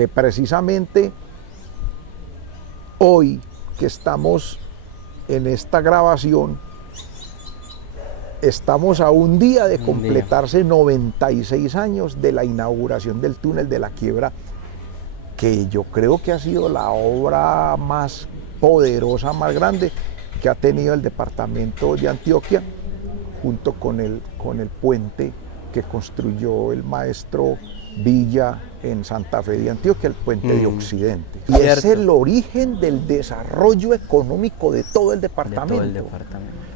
que precisamente hoy que estamos en esta grabación, estamos a un día de completarse 96 años de la inauguración del túnel de la Quiebra, que yo creo que ha sido la obra más poderosa, más grande que ha tenido el departamento de Antioquia, junto con el puente que construyó el maestro Villa en Santa Fe de Antioquia, el puente de Occidente. Y es el origen del desarrollo económico de todo el departamento.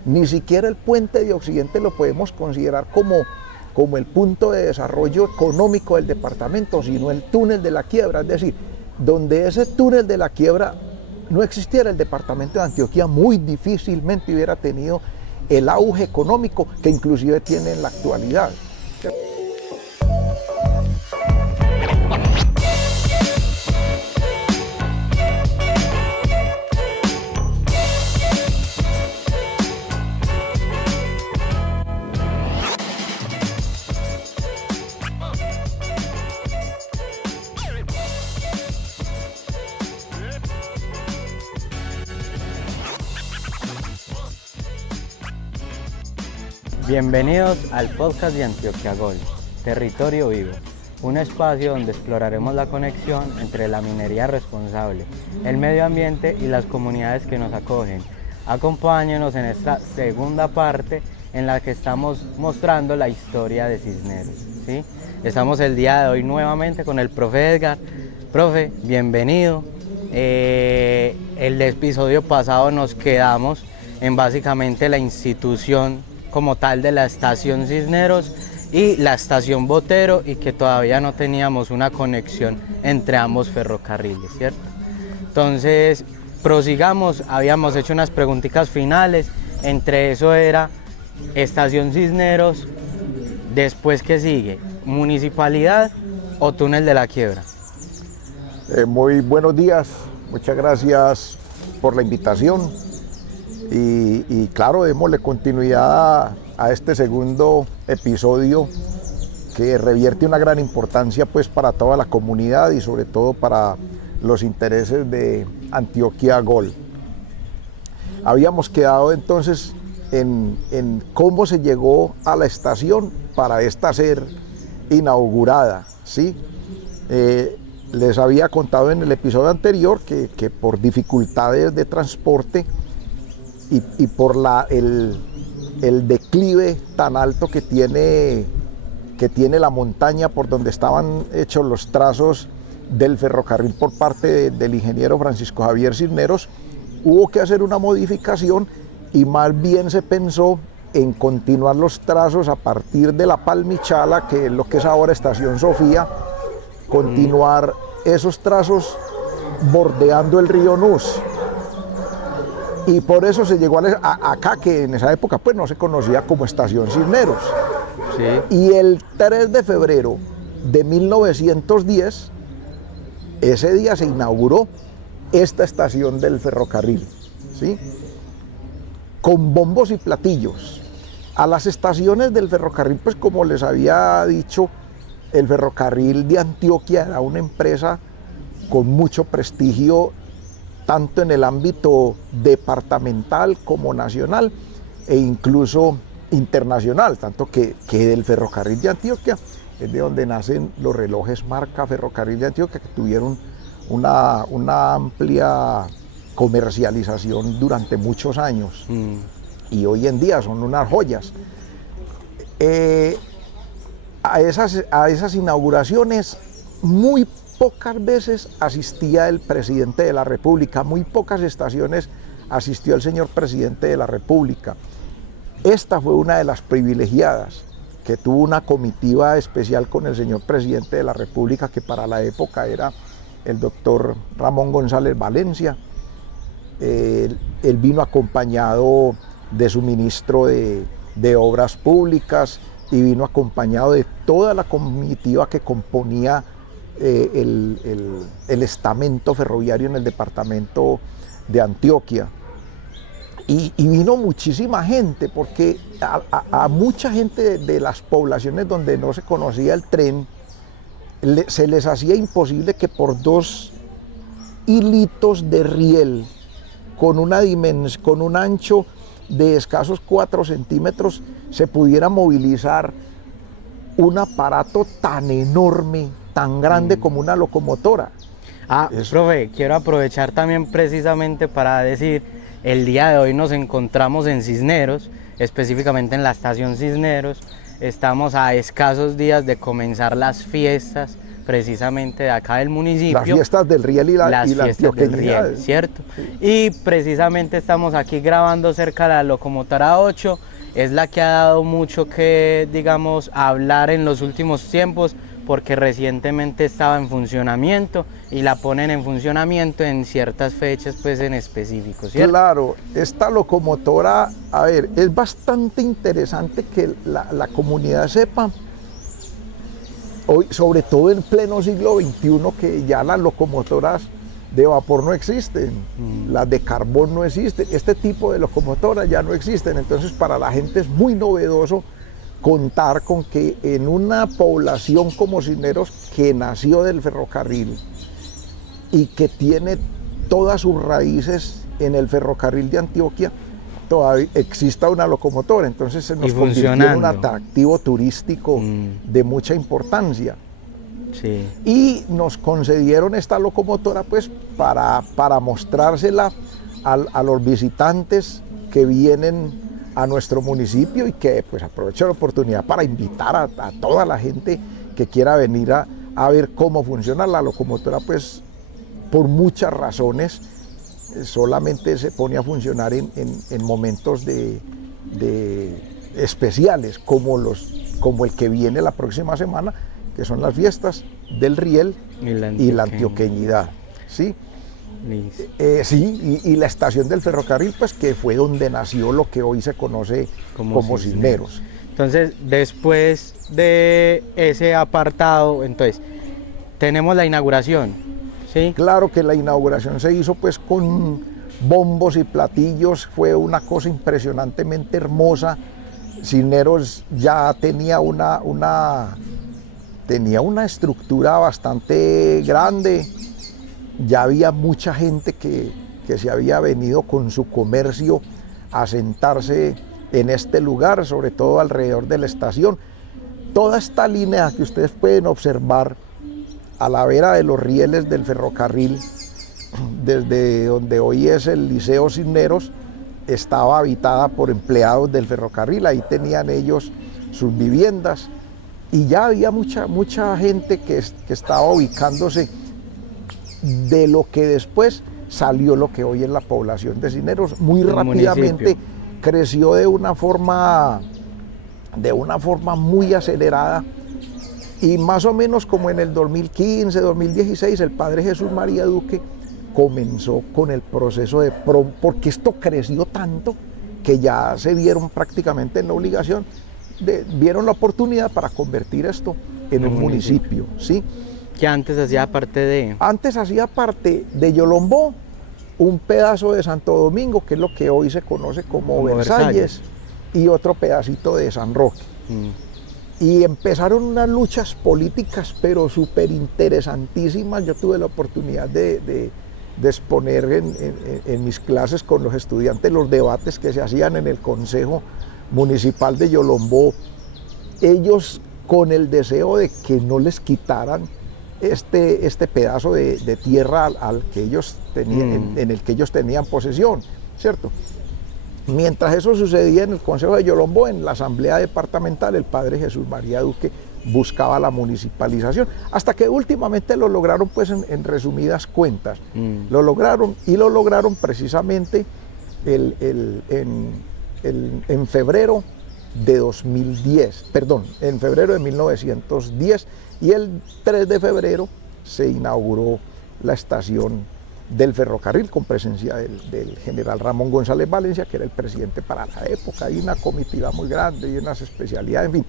Ni siquiera el puente de Occidente lo podemos considerar como el punto de desarrollo económico del departamento, sino el túnel de la Quiebra. Es decir, donde ese túnel de la Quiebra no existiera, el departamento de Antioquia muy difícilmente hubiera tenido el auge económico que inclusive tiene en la actualidad. Bienvenidos al podcast de Antioquia Gold, Territorio Vivo, un espacio donde exploraremos la conexión entre la minería responsable, el medio ambiente y las comunidades que nos acogen. Acompáñenos en esta segunda parte en la que estamos mostrando la historia de Cisneros, ¿sí? Estamos el día de hoy nuevamente con el profe Edgar. Profe, bienvenido. El episodio pasado nos quedamos en básicamente la institución como tal de la estación Cisneros y la estación Botero, y que todavía no teníamos una conexión entre ambos ferrocarriles, ¿cierto? Entonces, prosigamos, habíamos hecho unas preguntitas finales, entre eso era estación Cisneros, después ¿qué sigue? ¿Municipalidad o túnel de la Quiebra? Muy buenos días, muchas gracias por la invitación. Y claro, démosle continuidad a este segundo episodio que revierte una gran importancia pues para toda la comunidad y sobre todo para los intereses de Antioquia Gold. Habíamos quedado entonces en cómo se llegó a la estación para esta ser inaugurada, ¿sí? Les había contado en el episodio anterior que por dificultades de transporte y por el declive tan alto que tiene la montaña por donde estaban hechos los trazos del ferrocarril por parte del ingeniero Francisco Javier Cisneros, hubo que hacer una modificación y más bien se pensó en continuar los trazos a partir de la Palmichala, que es lo que es ahora Estación Sofía, continuar esos trazos bordeando el río Nus. Y por eso se llegó acá, que en esa época pues no se conocía como Estación Cisneros. Sí. Y el 3 de febrero de 1910, ese día se inauguró esta estación del ferrocarril, ¿sí? Con bombos y platillos. A las estaciones del ferrocarril, pues como les había dicho, el ferrocarril de Antioquia era una empresa con mucho prestigio tanto en el ámbito departamental como nacional e incluso internacional, tanto que del ferrocarril de Antioquia es de donde nacen los relojes marca Ferrocarril de Antioquia, que tuvieron una amplia comercialización durante muchos años y hoy en día son unas joyas. A esas inauguraciones muy pocas veces asistía el presidente de la República, muy pocas estaciones asistió el señor presidente de la República. Esta fue una de las privilegiadas, que tuvo una comitiva especial con el señor presidente de la República, que para la época era el doctor Ramón González Valencia. Él vino acompañado de su ministro de Obras Públicas y vino acompañado de toda la comitiva que componía el estamento ferroviario en el departamento de Antioquia. Y vino muchísima gente, porque a mucha gente de las poblaciones donde no se conocía el tren, se les hacía imposible que por 2 hilitos de riel con con un ancho de escasos 4 centímetros se pudiera movilizar un aparato tan enorme, tan grande como una locomotora. Profe, quiero aprovechar también precisamente para decir, el día de hoy nos encontramos en Cisneros, específicamente en la estación Cisneros. Estamos a escasos días de comenzar las fiestas precisamente de acá del municipio. Las fiestas del riel y la antioqueñidad, ¿cierto? Sí. Y precisamente estamos aquí grabando cerca de la locomotora 8, es la que ha dado mucho que, digamos, hablar en los últimos tiempos, porque recientemente estaba en funcionamiento y la ponen en funcionamiento en ciertas fechas, pues en específico, ¿cierto? Claro, esta locomotora, a ver, es bastante interesante que la comunidad sepa, hoy, sobre todo en pleno siglo XXI, que ya las locomotoras de vapor no existen, las de carbón no existen, este tipo de locomotoras ya no existen, entonces para la gente es muy novedoso contar con que en una población como Cisneros, que nació del ferrocarril y que tiene todas sus raíces en el ferrocarril de Antioquia, todavía exista una locomotora, entonces se nos convirtió en un atractivo turístico de mucha importancia. Sí. Y nos concedieron esta locomotora pues para mostrársela a los visitantes que vienen a nuestro municipio y que pues aprovecho la oportunidad para invitar a toda la gente que quiera venir a ver cómo funciona la locomotora. Pues por muchas razones solamente se pone a funcionar en momentos de especiales como el que viene la próxima semana, que son las fiestas del riel y la antioqueñidad, ¿sí? Sí, y la estación del ferrocarril, pues que fue donde nació lo que hoy se conoce como Cisneros. Entonces, después de ese apartado, entonces, tenemos la inauguración, ¿sí? Claro que la inauguración se hizo pues con bombos y platillos, fue una cosa impresionantemente hermosa. Cisneros ya tenía una estructura bastante grande. Ya había mucha gente que se había venido con su comercio a sentarse en este lugar, sobre todo alrededor de la estación. Toda esta línea que ustedes pueden observar a la vera de los rieles del ferrocarril, desde donde hoy es el Liceo Cisneros, estaba habitada por empleados del ferrocarril, ahí tenían ellos sus viviendas y ya había mucha gente que estaba ubicándose, de lo que después salió lo que hoy es la población de Cisneros. Muy rápidamente creció de una forma muy acelerada, y más o menos como en el 2015, 2016, el padre Jesús María Duque comenzó con el proceso porque esto creció tanto que ya se vieron prácticamente en la obligación, vieron la oportunidad para convertir esto en un municipio, ¿sí? Que antes hacía parte de... Antes hacía parte de Yolombó, un pedazo de Santo Domingo, que es lo que hoy se conoce como Versalles, y otro pedacito de San Roque. Y empezaron unas luchas políticas, pero súper interesantísimas. Yo tuve la oportunidad de exponer en mis clases con los estudiantes los debates que se hacían en el Consejo Municipal de Yolombó. Ellos con el deseo de que no les quitaran este pedazo de tierra al que ellos tenían, en el que ellos tenían posesión, ¿cierto? Mientras eso sucedía en el Consejo de Yolombó, en la Asamblea Departamental, el padre Jesús María Duque buscaba la municipalización, hasta que últimamente lo lograron, pues en resumidas cuentas. Lo lograron precisamente en febrero de 2010, perdón, en febrero de 1910, y el 3 de febrero se inauguró la estación del ferrocarril con presencia del general Ramón González Valencia, que era el presidente para la época. Hay una comitiva muy grande y unas especialidades, en fin.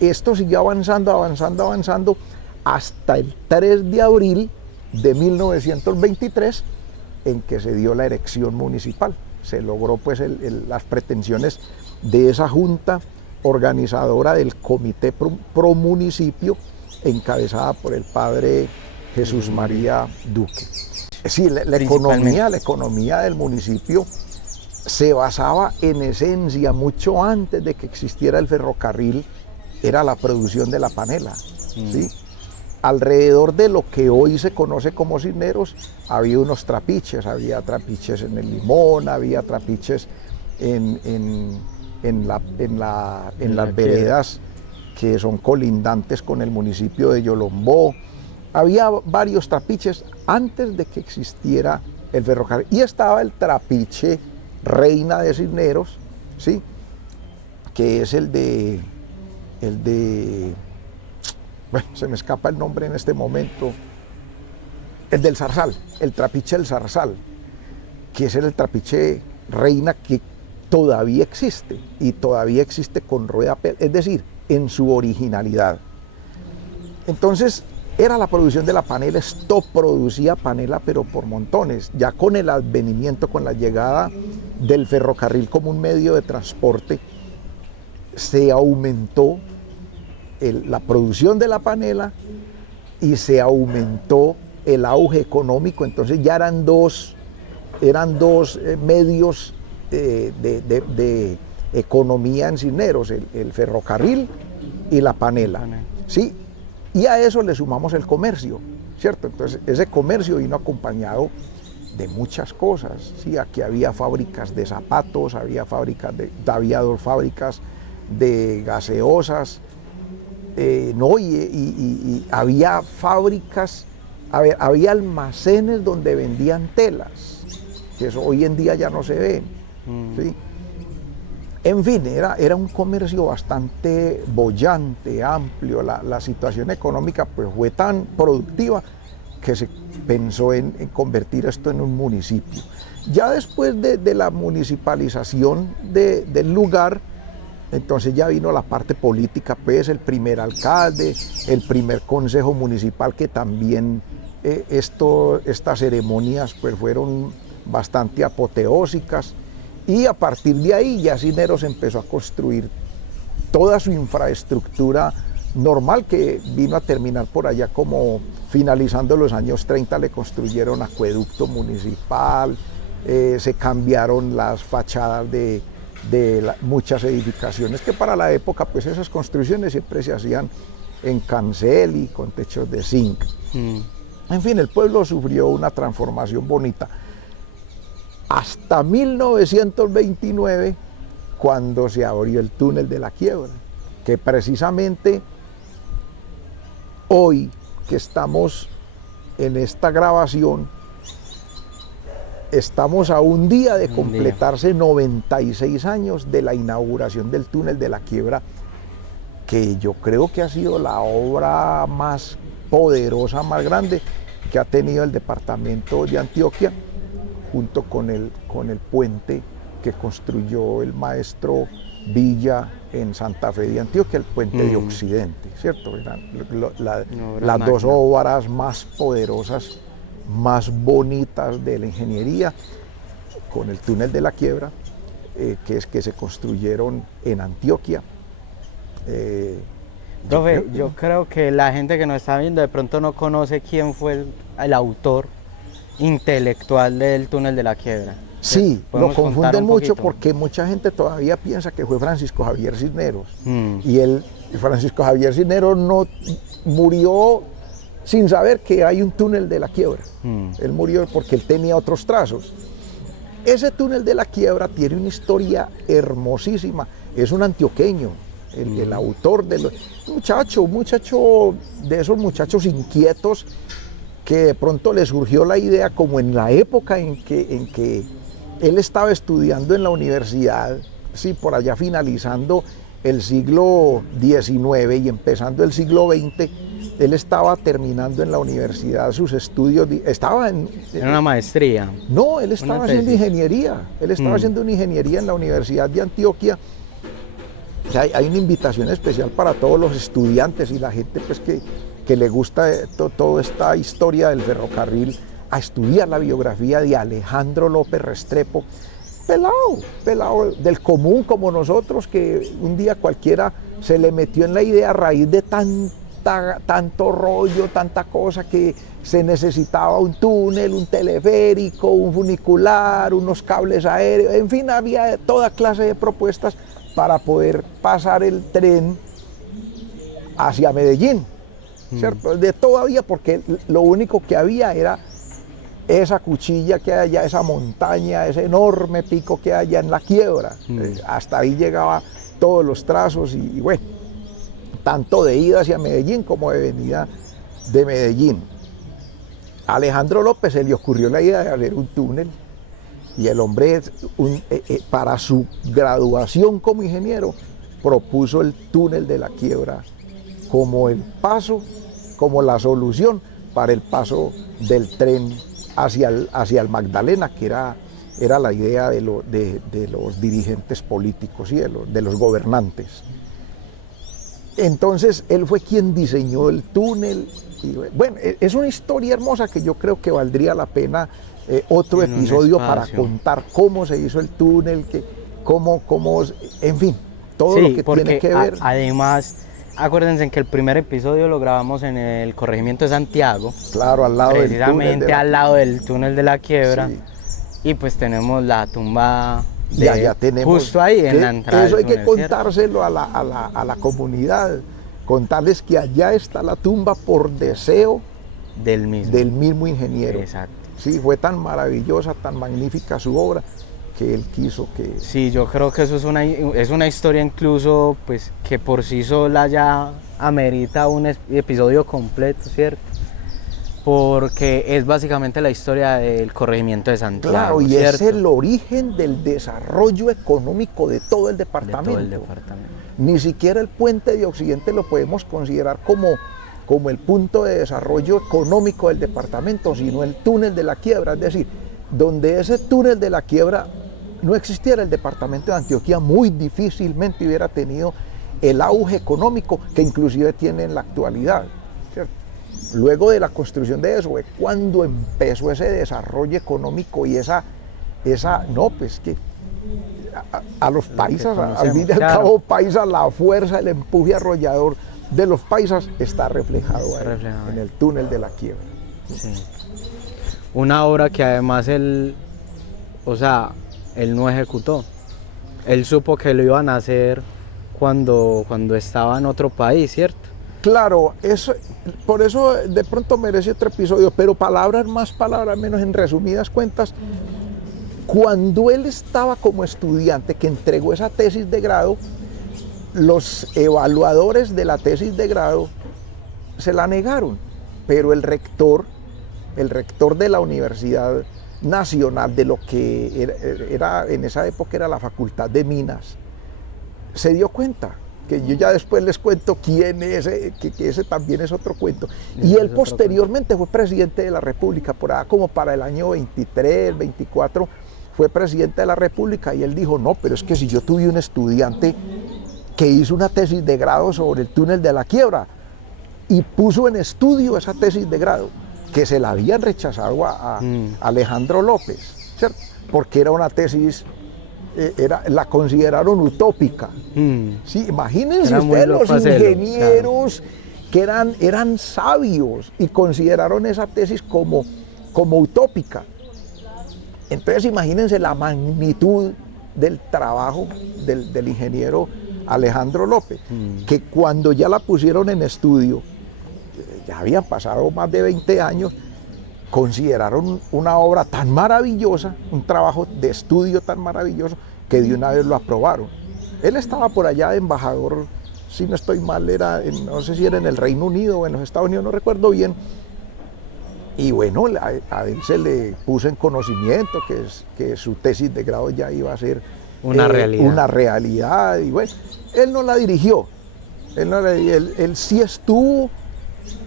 Esto siguió avanzando hasta el 3 de abril de 1923, en que se dio la erección municipal. Se logró pues las pretensiones de esa junta organizadora del comité pro municipio, encabezada por el padre Jesús María Duque. Sí, la economía del municipio se basaba en esencia, mucho antes de que existiera el ferrocarril, era la producción de la panela. ¿Sí? Alrededor de lo que hoy se conoce como Cisneros, había unos trapiches, había trapiches en el Limón, había trapiches en las veredas que son colindantes con el municipio de Yolombó. Había varios trapiches antes de que existiera el ferrocarril. Y estaba el trapiche Reina de Cisneros, ¿sí? Que es el de, bueno, se me escapa el nombre en este momento, el del Zarzal, el trapiche del Zarzal, que es el trapiche Reina que todavía existe, y todavía existe con rueda, es decir, en su originalidad. Entonces, era la producción de la panela. Esto producía panela, pero por montones. Ya con el advenimiento, con la llegada del ferrocarril como un medio de transporte, se aumentó la producción de la panela y se aumentó el auge económico. Entonces ya eran dos medios de economía en Cisneros, el ferrocarril y la panela. ¿Sí? Y a eso le sumamos el comercio, ¿cierto? Entonces ese comercio vino acompañado de muchas cosas, ¿sí? Aquí había fábricas de zapatos, había dos fábricas de gaseosas, y había fábricas, había almacenes donde vendían telas, que eso hoy en día ya no se ve, ¿sí? En fin, era un comercio bastante boyante, amplio. La situación económica pues fue tan productiva que se pensó en convertir esto en un municipio. Ya después de la municipalización del lugar, entonces ya vino la parte política, pues el primer alcalde, el primer consejo municipal, que también estas ceremonias pues fueron bastante apoteósicas. Y a partir de ahí ya Cisneros empezó a construir toda su infraestructura normal, que vino a terminar por allá como finalizando los años 30, le construyeron acueducto municipal, se cambiaron las fachadas de muchas edificaciones, que para la época pues esas construcciones siempre se hacían en cancel y con techos de zinc. En fin, el pueblo sufrió una transformación bonita. Hasta 1929, cuando se abrió el túnel de la Quiebra, que precisamente hoy que estamos en esta grabación, estamos a un día de completarse 96 años de la inauguración del túnel de la Quiebra, que yo creo que ha sido la obra más poderosa, más grande que ha tenido el departamento de Antioquia, junto con el puente que construyó el maestro Villa en Santa Fe de Antioquia, el puente de Occidente, ¿cierto? Eran las dos obras más poderosas, más bonitas de la ingeniería, con el túnel de la Quiebra, que se construyeron en Antioquia. Profe, yo creo que la gente que nos está viendo de pronto no conoce quién fue el autor intelectual del túnel de la Quiebra. Sí, lo confunden mucho porque mucha gente todavía piensa que fue Francisco Javier Cisneros. Y Francisco Javier Cisneros no murió sin saber que hay un túnel de la Quiebra. Él murió porque él tenía otros trazos. Ese túnel de la Quiebra tiene una historia hermosísima. Es un antioqueño, el autor un muchacho de esos muchachos inquietos, que de pronto le surgió la idea, como en la época en que él estaba estudiando en la universidad, sí, por allá finalizando el siglo XIX y empezando el siglo XX, él estaba terminando en la universidad sus estudios, estaba en una maestría. No, él estaba haciendo ingeniería, haciendo una ingeniería en la Universidad de Antioquia. O sea, hay una invitación especial para todos los estudiantes y la gente pues que le gusta toda esta historia del ferrocarril, a estudiar la biografía de Alejandro López Restrepo, pelado del común como nosotros, que un día cualquiera se le metió en la idea a raíz de tanto rollo, tanta cosa, que se necesitaba un túnel, un teleférico, un funicular, unos cables aéreos, en fin, había toda clase de propuestas para poder pasar el tren hacia Medellín, ¿cierto? De todavía, porque lo único que había era esa cuchilla que hay allá, esa montaña, ese enorme pico que hay allá en la quiebra. Hasta ahí llegaba todos los trazos y bueno, tanto de ida hacia Medellín como de venida de Medellín. A Alejandro López se le ocurrió la idea de hacer un túnel y el hombre, para su graduación como ingeniero, propuso el túnel de la quiebra como el paso, como la solución para el paso del tren hacia el Magdalena, que era la idea de los dirigentes políticos y de los gobernantes. Entonces él fue quien diseñó el túnel. Y bueno, es una historia hermosa que yo creo que valdría la pena otro episodio para contar cómo se hizo el túnel, cómo, en fin, todo lo que tiene que ver. Además, acuérdense que el primer episodio lo grabamos en el corregimiento de Santiago. Claro, al lado precisamente al lado del túnel de la quiebra. Sí. Y pues tenemos la tumba ya tenemos, justo ahí en la entrada. Eso hay que contárselo a la comunidad, contarles que allá está la tumba por deseo del mismo ingeniero. Exacto. Sí, fue tan maravillosa, tan magnífica su obra, que él quiso que... Sí, yo creo que eso es una historia incluso pues que por sí sola ya amerita un episodio completo, ¿cierto? Porque es básicamente la historia del corregimiento de Santiago. Claro, y ¿cierto? Es el origen del desarrollo económico de todo el departamento. Ni siquiera el puente de Occidente lo podemos considerar como el punto de desarrollo económico del departamento, sino el túnel de la quiebra. Es decir, donde ese túnel de la quiebra no existiera, el departamento de Antioquia muy difícilmente hubiera tenido el auge económico que inclusive tiene en la actualidad, ¿cierto? Luego de la construcción de eso fue cuando empezó ese desarrollo económico y a los paisas, al fin y al cabo, paisas, la fuerza, el empuje arrollador de los paisas está reflejado ahí, en el túnel de la quiebra. Sí. Una obra que además él no ejecutó. Él supo que lo iban a hacer cuando estaba en otro país, ¿cierto? Claro, por eso de pronto merece otro episodio, pero palabras más, palabras menos, en resumidas cuentas, cuando él estaba como estudiante que entregó esa tesis de grado, los evaluadores de la tesis de grado se la negaron, pero el rector de la Universidad Nacional, de lo que era en esa época era la Facultad de Minas, se dio cuenta, que yo ya después les cuento quién es, que ese también es otro cuento. Y él posteriormente fue presidente de la República, por allá como para el año 23, 24, fue presidente de la República, y él dijo, no, pero es que si yo tuve un estudiante que hizo una tesis de grado sobre el túnel de la quiebra y puso en estudio esa tesis de grado, que se la habían rechazado a Alejandro López, ¿cierto? Porque era una tesis, la consideraron utópica. Sí, imagínense ustedes los ingenieros, claro, que eran sabios y consideraron esa tesis como utópica. Entonces imagínense la magnitud del trabajo del ingeniero Alejandro López, que cuando ya la pusieron en estudio, ya habían pasado más de 20 años, consideraron una obra tan maravillosa, un trabajo de estudio tan maravilloso, que de una vez lo aprobaron. Él estaba por allá de embajador, si no estoy mal, no sé si era en el Reino Unido o en los Estados Unidos, no recuerdo bien, y bueno, a él se le puso en conocimiento que su tesis de grado ya iba a ser una realidad, y bueno, él no la dirigió, él sí estuvo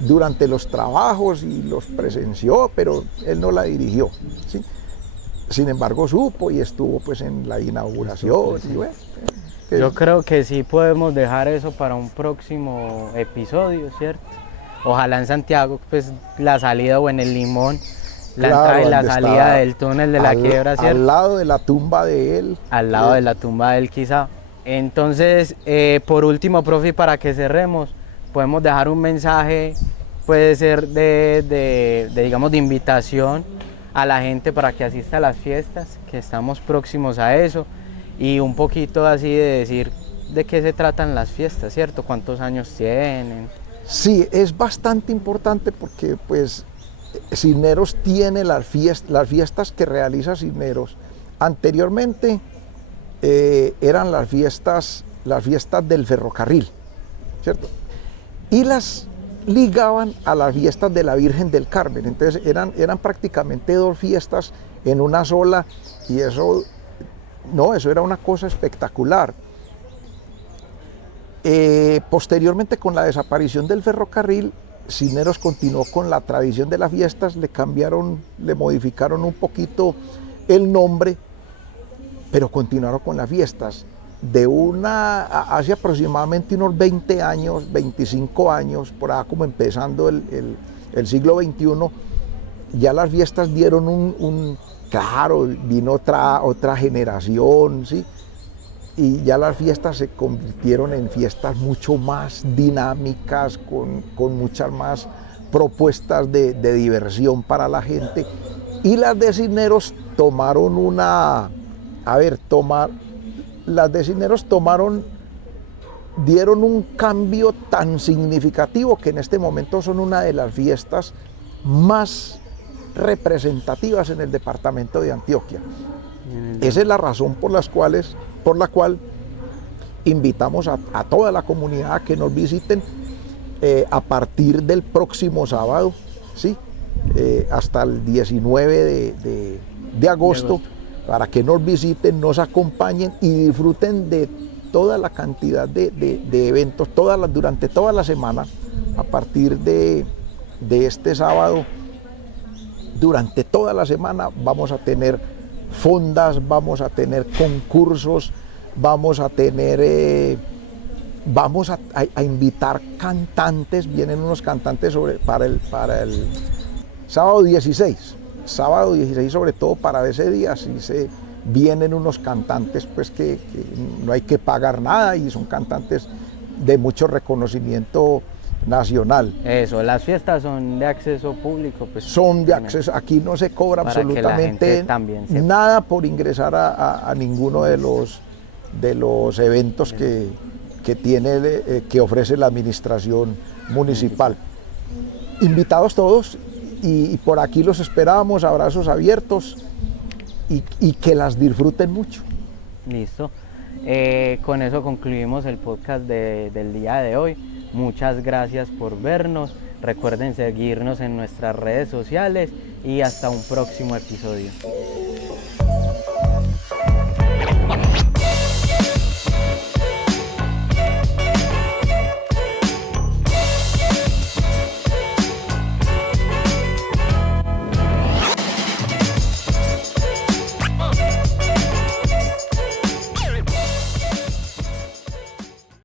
durante los trabajos y los presenció, pero él no la dirigió, ¿sí? Sin embargo supo y estuvo pues en la inauguración. Y bueno, yo creo que sí podemos dejar eso para un próximo episodio, ¿cierto? Ojalá en Santiago, pues la salida, o en el Limón, la entrada y la salida del túnel de la quiebra, ¿cierto? Al lado de la tumba de él. Al lado de la tumba de él, quizá. Entonces, por último, profe, para que cerremos, podemos dejar un mensaje, puede ser digamos, de invitación a la gente para que asista a las fiestas, que estamos próximos a eso, y un poquito así de decir de qué se tratan las fiestas, ¿cierto? ¿Cuántos años tienen? Sí, es bastante importante porque pues Cisneros tiene las fiestas que realiza Cisneros. Anteriormente eran las fiestas del ferrocarril, ¿cierto? Y las ligaban a las fiestas de la Virgen del Carmen. Entonces eran prácticamente 2 fiestas en una sola, y eso era una cosa espectacular. Posteriormente, con la desaparición del ferrocarril, Cisneros continuó con la tradición de las fiestas, le modificaron un poquito el nombre, pero continuaron con las fiestas. Hace aproximadamente unos 20 años, 25 años, por ahí como empezando el siglo XXI, ya las fiestas dieron claro, vino otra generación, ¿sí? Y ya las fiestas se convirtieron en fiestas mucho más dinámicas, con muchas más propuestas de diversión para la gente. Y las de Cisneros dieron un cambio tan significativo que en este momento son una de las fiestas más representativas en el departamento de Antioquia. Esa es la razón por la cual invitamos a toda la comunidad a que nos visiten a partir del próximo sábado, ¿sí? Hasta el 19 de agosto, para que nos visiten, nos acompañen y disfruten de toda la cantidad de eventos durante toda la semana. A partir de este sábado, durante toda la semana vamos a tener fondas, vamos a tener concursos, vamos a invitar cantantes. Vienen unos cantantes para el sábado 16, sobre todo para ese día, vienen unos cantantes pues que no hay que pagar nada, y son cantantes de mucho reconocimiento nacional. Eso, las fiestas son de acceso público. Pues, son de acceso, aquí no se cobra absolutamente nada por ingresar a ninguno de los eventos que ofrece la administración municipal. Invitados todos, y por aquí los esperamos, abrazos abiertos, y que las disfruten mucho. Listo. Con eso concluimos el podcast del día de hoy. Muchas gracias por vernos. Recuerden seguirnos en nuestras redes sociales y hasta un próximo episodio.